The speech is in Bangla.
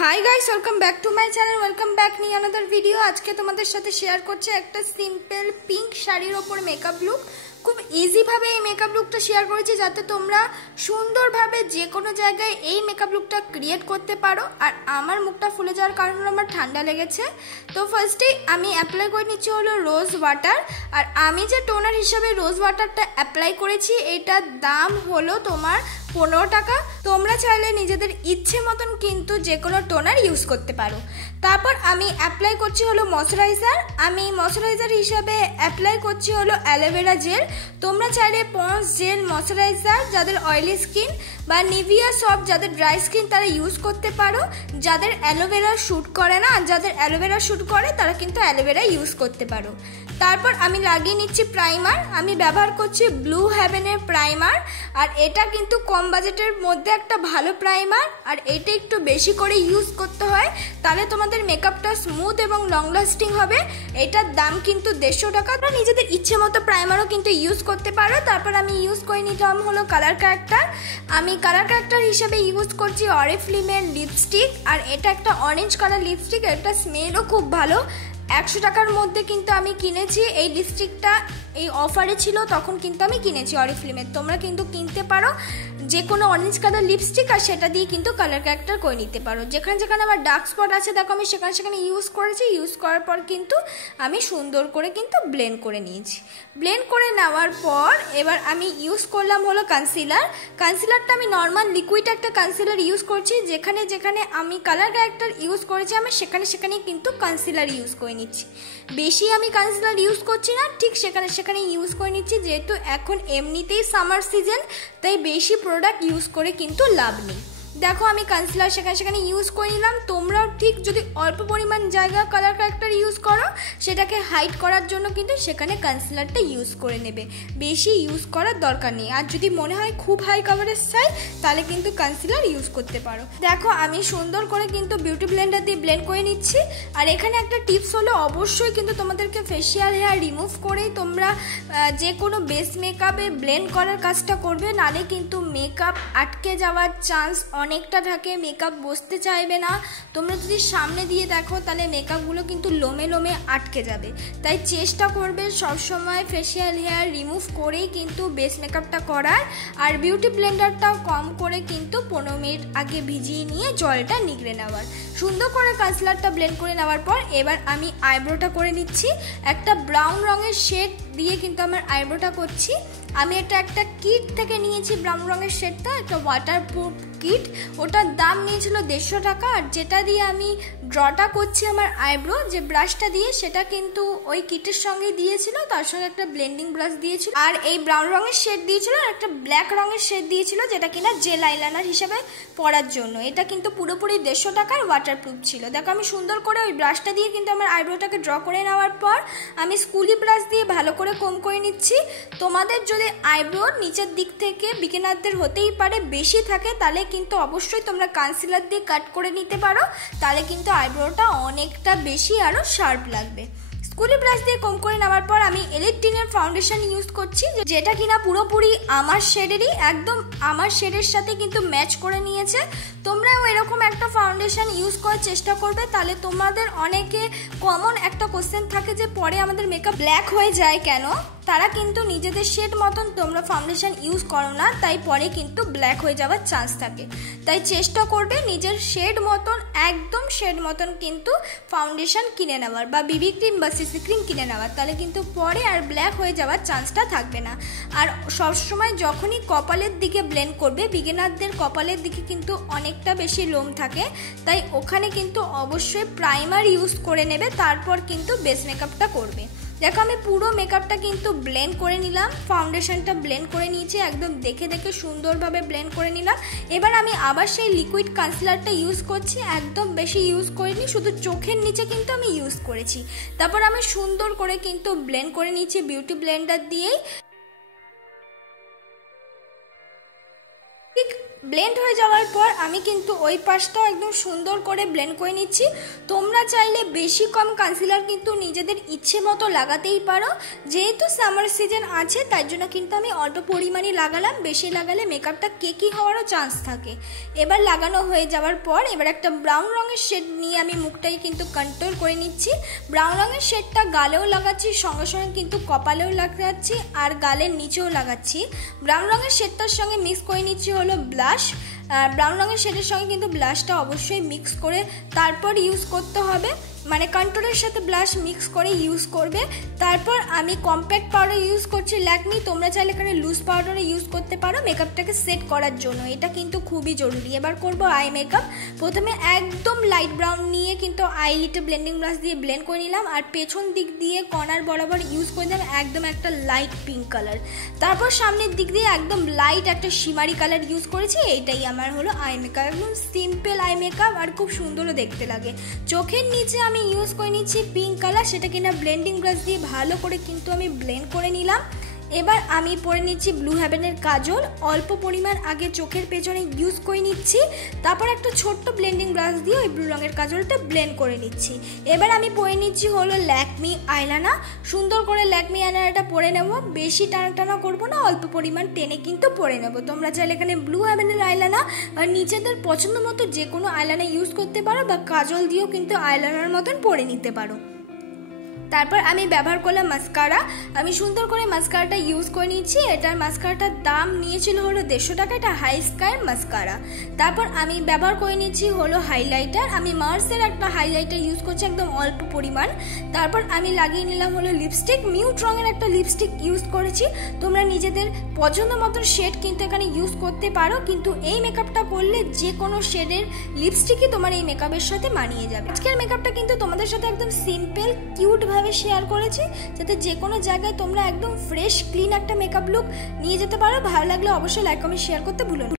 High guys welcome back to my channel welcome back नी अनदर वीडियो। आज के तुम्हारे साथे शेयर करছে একটা সিম্পল পিঙ্ক শাড়ির উপর মেকআপ লুক। খুব ইজি ভাবে এই মেকআপ লুকটা শেয়ার করেছি যাতে তোমরা সুন্দরভাবে যে কোনো জায়গায় এই মেকআপ লুকটা ক্রিয়েট করতে পারো। আর আমার মুখটা ফুলে যাওয়ার কারণে আমার ঠান্ডা লেগেছে, তো ফার্স্টে আমি অ্যাপ্লাই করে নিচ্ছি হলো রোজ ওয়াটার। আর আমি যে টোনার হিসাবে রোজ ওয়াটারটা অ্যাপ্লাই করেছি এটার দাম হলো তোমার 15 টাকা। তোমরা চাইলে নিজেদের ইচ্ছে মতন কিন্তু যে কোনো টোনার ইউজ করতে পারো। তারপর আমি অ্যাপ্লাই করছি হলো ময়শ্চারাইজার। আমি ময়শ্চারাইজার হিসাবে অ্যাপ্লাই করছি হলো অ্যালোভেরা জেল। তোমরা চাইলে পন্স জেল ময়শ্চারাইজার যাদের অয়েলি স্কিন বা নিভিয়া সব যাদের ড্রাই স্কিন তারা ইউজ করতে পারো। যাদের অ্যালোভেরা শ্যুট করে না আর যাদের অ্যালোভেরা শ্যুট করে তারা কিন্তু অ্যালোভেরা ইউজ করতে পারো। তারপর আমি লাগিয়ে নিচ্ছি প্রাইমার। আমি ব্যবহার করছি ব্লু হেভেনের প্রাইমার। আর এটা কিন্তু কম বাজেটের মধ্যে একটা ভালো প্রাইমার, আর এটা একটু বেশি করে ইউজ করতে হয় তাহলে তোমাদের মেকআপটা স্মুথ এবং লং লাস্টিং হবে। এটার দাম কিন্তু 150 টাকা। তোমরা নিজেদের ইচ্ছে মতো প্রাইমারও কিন্তু ইউজ করতে পারো। তারপর আমি ইউজ করে নিলাম হলো কালার ক্যারেক্টার। আমি কালার ক্যারেক্টার হিসেবে ইউজ করছি অরিফ্লেমের লিপস্টিক। আর এটা একটা অরেঞ্জ কালার লিপস্টিক, এটা স্মেলও খুব ভালো। 100 টাকার মধ্যে কিন্তু আমি কিনেছি এই লিপস্টিকটা, এই অফারে ছিল তখন কিন্তু আমি কিনেছি অরিফ্লেমের। তোমরা কিন্তু কিনতে পারো যে কোনো অরেঞ্জ কালার লিপস্টিক আর সেটা দিয়ে কিন্তু কালার ক্যারেক্টার করে নিতে পারো। যেখানে যেখানে আমার ডার্ক স্পট আছে দেখো আমি সেখানে সেখানে ইউজ করেছি। ইউজ করার পর কিন্তু আমি সুন্দর করে কিন্তু ব্লেন্ড করে নিয়েছি। ব্লেন্ড করে নেওয়ার পর এবার আমি ইউজ করলাম হলো কনসিলার। কনসিলারটা আমি নর্মাল লিকুইড একটা কনসিলার ইউজ করছি। যেখানে যেখানে আমি কালার ক্যারেক্টার ইউজ করেছি আমি সেখানে সেখানেই কিন্তু কনসিলার ইউজ করে নিচ্ছি। বেশি আমি কনসিলার ইউজ করছি না, ঠিক সেখানে সেখানে ইউজ করে নিচ্ছি। যেহেতু এখন এমনিতেই সামার সিজন তাই বেশি প্রোডাক্ট ইউজ করে কিন্তু লাভ নেই। দেখো আমি কনসিলার সেখানে সেখানে ইউজ করে নিলাম। তোমরাও ঠিক যদি অল্প পরিমাণ জায়গা কালার ক্যারেক্টার ইউজ করো সেটাকে হাইড করার জন্য কিন্তু সেখানে কনসিলারটা ইউজ করে নেবে, বেশি ইউজ করার দরকার নেই। আর যদি মনে হয় খুব হাই কভারেজ চাই তাহলে কিন্তু কনসিলার ইউজ করতে পারো। দেখো আমি সুন্দর করে কিন্তু বিউটি ব্লেন্ডার দিয়ে ব্লেন্ড করে নিচ্ছি। আর এখানে একটা টিপস হলো অবশ্যই কিন্তু তোমাদেরকে ফেসিয়াল হেয়ার রিমুভ করেই তোমরা যে কোনো বেস মেকআপে ব্লেন্ড করার কাজটা করবে, নালে কিন্তু মেকআপ আটকে যাওয়ার চান্স অনেকটা থাকে, মেকআপ বসতে চাইবে না। তোমরা যদি সামনে দিয়ে দেখো তাহলে মেকআপগুলো কিন্তু লোমে লোমে আটকে যাবে। তাই চেষ্টা করবে সবসময় ফেসিয়াল হেয়ার রিমুভ করেই কিন্তু বেস মেকআপটা করার। আর বিউটি ব্লেন্ডারটাও কম করে কিন্তু 15 মিনিট আগে ভিজিয়ে নিয়ে জলটা নিগড়ে নেওয়ার। সুন্দর করে কনসিলারটা ব্লেন্ড করে নেওয়ার পর এবার আমি আইব্রোটা করে নিচ্ছি। একটা ব্রাউন রঙের শেড দিয়ে কিন্তু আমার আইব্রোটা করছি। আমি এটা একটা কিট থেকে নিয়েছি ব্রাউন রঙের শেডটা, একটা ওয়াটারপ্রুফ কিট। ওটার দাম নিয়েছিল 150 টাকা। আর যেটা দিয়ে আমি ড্রটা করছি আমার আইব্রো, যে ব্রাশটা দিয়ে সেটা কিন্তু ওই কিটের সঙ্গে দিয়েছিল, তার সঙ্গে একটা ব্লেন্ডিং ব্রাশ দিয়েছিল। আর এই ব্রাউন রঙের শেড দিয়েছিল আর একটা ব্ল্যাক রঙের শেড দিয়েছিল যেটা কিনা জেল আইলাইনার হিসেবে পরার জন্য। এটা কিন্তু পুরোপুরি 150 টাকার ওয়াটারপ্রুফ ছিল। দেখো আমি সুন্দর করে ওই ব্রাশটা দিয়ে কিন্তু আমার আইব্রোটাকে ড্র করে নেওয়ার পর আমি স্কুলি ব্রাশ দিয়ে ভালো করে কম করে নিচ্ছি। তোমাদের যদি আইব্রো নিচের দিক থেকে বিগিনারদের হতেই পারে বেশি থাকে তাহলে কিন্তু অবশ্যই তোমরা কনসিলার দিয়ে কাট করে নিতে পারো, তাহলে কিন্তু আইব্রোটা অনেকটা বেশি আরও শার্প লাগবে। স্কুলি ব্রাশ দিয়ে কম করে নেওয়ার পর আমি এলিটিনের ফাউন্ডেশন ইউজ করছি, যেটা কিনা পুরোপুরি আমার শেডেরই, একদম আমার শেডের সাথে কিন্তু ম্যাচ করে নিয়েছে। তোমরাও এরকম একটা ফাউন্ডেশন ইউজ করার চেষ্টা করবে, তাহলে তোমাদের অনেকে কমন একটা কোশ্চেন থাকে যে পরে আমাদের মেকআপ ব্ল্যাক হয়ে যায় কেন। তারা কিন্তু নিজেদের শেড মতন তোমরা ফাউন্ডেশন ইউজ করো না, তাই পরে কিন্তু ব্ল্যাক হয়ে যাওয়ার চান্স থাকে। তাই চেষ্টা করবে নিজের শেড মতন, একদম শেড মতন কিন্তু ফাউন্ডেশন কিনে নেওয়ার বা বিবি ক্রিম বা সিসি ক্রিম কিনে নেওয়ার, তাহলে কিন্তু পরে আর ব্ল্যাক হয়ে যাওয়ার চান্সটা থাকবে না। আর সবসময় যখনই কপালের দিকে ব্লেন্ড করবে, বিগিনারদের কপালের দিকে কিন্তু অনেকটা বেশি লোম থাকে, তাই ওখানে কিন্তু অবশ্যই প্রাইমার ইউজ করে নেবে, তারপর কিন্তু বেস মেকআপটা করবে। দেখো আমি পুরো মেকআপটা কিন্তু ব্লেন্ড করে নিলাম, ফাউন্ডেশনটা ব্লেন্ড করে নিয়েছি, একদম দেখে দেখে সুন্দরভাবে ব্লেন্ড করে নিলাম। এবার আমি আবার সেই লিকুইড কনসিলারটা ইউজ করছি, একদম বেশি ইউজ করিনি, শুধু চোখের নিচে কিন্তু আমি ইউজ করেছি। তারপর আমি সুন্দর করে কিন্তু ব্লেন্ড করে নিয়েছি বিউটি ব্লেন্ডার দিয়েই। ঠিক ব্লেন্ড হয়ে যাওয়ার পর আমি কিন্তু ওই পাশটাও একদম সুন্দর করে ব্লেন্ড করে নিচ্ছি। তোমরা চাইলে বেশি কম কনসিলার কিন্তু নিজেদের ইচ্ছে মতো লাগাতেই পারো, যেহেতু সামার সিজন আছে তাই জন্য কিন্তু আমি অল্প পরিমাণে লাগালাম, বেশি লাগালে মেকআপটা কেকি হওয়ারও চান্স থাকে। এবার লাগানো হয়ে যাওয়ার পর এবার একটা ব্রাউন রঙের শেড নিয়ে আমি মুখটাই কিন্তু কন্ট্রোল করে নিচ্ছি। ব্রাউন রঙের শেডটা গালেও লাগাচ্ছি, সঙ্গে সঙ্গে কিন্তু কপালেও লাগাচ্ছি আর গালের নিচেও লাগাচ্ছি। ব্রাউন রঙের শেডটার সঙ্গে মিক্স করে নিচ্ছি হলো ব্লাশ। ব্রাউন রঙের শেডের সঙ্গে কিন্তু ব্লাশটা অবশ্যই মিক্স করে তারপর ইউজ করতে হবে, মানে কন্ট্রোলের সাথে ব্লাশ মিক্স করে ইউজ করবে। তারপর আমি কম্প্যাক্ট পাউডার ইউজ করছি ল্যাকমি, তোমরা চাইলে এখানে লুজ পাউডারও ইউজ করতে পারো মেকআপটাকে সেট করার জন্য, এটা কিন্তু খুবই জরুরি। এবার করব আই মেকআপ। প্রথমে একদম লাইট ব্রাউন নিয়ে কিন্তু আইলিটে ব্লেন্ডিং ব্রাশ দিয়ে ব্লেন্ড করে নিলাম, আর পেছন দিক দিয়ে কর্নার বরাবর ইউজ করে দিলাম একদম একটা লাইট পিঙ্ক কালার। তারপর সামনের দিক দিয়ে একদম লাইট একটা শিমারি কালার ইউজ করেছি। এইটাই আমার হলো আই মেকআপ, একদম সিম্পল আই মেকআপ আর খুব সুন্দরও দেখতে লাগে। চোখের নিচে আমি ইউজ করে নিচ্ছি পিঙ্ক কালার, সেটা কিনা ব্লেন্ডিং ব্রাশ দিয়ে ভালো করে কিন্তু আমি ব্লেন্ড করে নিলাম। এবার আমি পরে নিচ্ছি ব্লু হেভেনের কাজল, অল্প পরিমাণ আগে চোখের পেছনে ইউজ করে নিচ্ছি, তারপর একটা ছোট্ট ব্লেন্ডিং ব্রাশ দিয়ে ওই ব্লু রঙের কাজলটা ব্লেন্ড করে নিচ্ছি। এবার আমি পরে নিচ্ছি হলো ল্যাকমি আইলাইনার, সুন্দর করে ল্যাকমি আইলাইনারটা পরে নেব, বেশি টানা টানা করবো না, অল্প পরিমাণ টেনে কিন্তু পরে নেব। তোমরা চাইলে এখানে ব্লু হেভেনের আইলাইনার আর নিজেদের পছন্দ মতো যে কোনো আইলাইনার ইউজ করতে পারো, বা কাজল দিয়েও কিন্তু আইলাইনার মতন পরে নিতে পারো। তারপর আমি ব্যবহার করলাম মাস্কারা, আমি সুন্দর করে মাস্কারাটা ইউজ করে নিচ্ছি। এটার মাস্কারাটার দাম নিয়েছিল হলো 150 টাকা, এটা হাই স্কাইয়ের মাস্কারা। তারপর আমি ব্যবহার করে নিচ্ছি হলো হাইলাইটার, আমি মার্সের একটা হাইলাইটার ইউজ করছি একদম অল্প পরিমাণ। তারপর আমি লাগিয়ে নিলাম হলো লিপস্টিক, মিউট রঙের একটা লিপস্টিক ইউজ করেছি, তোমরা নিজেদের পছন্দ মতো শেড কিন্তু এখানে ইউজ করতে পারো, কিন্তু এই মেকআপটা করলে যে কোনো শেডের লিপস্টিকই তোমার এই মেকআপের সাথে মানিয়ে যাবে। আজকের মেকআপটা কিন্তু তোমাদের সাথে একদম সিম্পল কিউট শেয়ার করেছি, যাতে যে কোনো জায়গায় তোমরা একদম ফ্রেশ ক্লিন একটা মেকআপ লুক নিয়ে যেতে পারো। ভালো লাগলে অবশ্যই লাইক কমেন্ট শেয়ার করতে ভুলো না।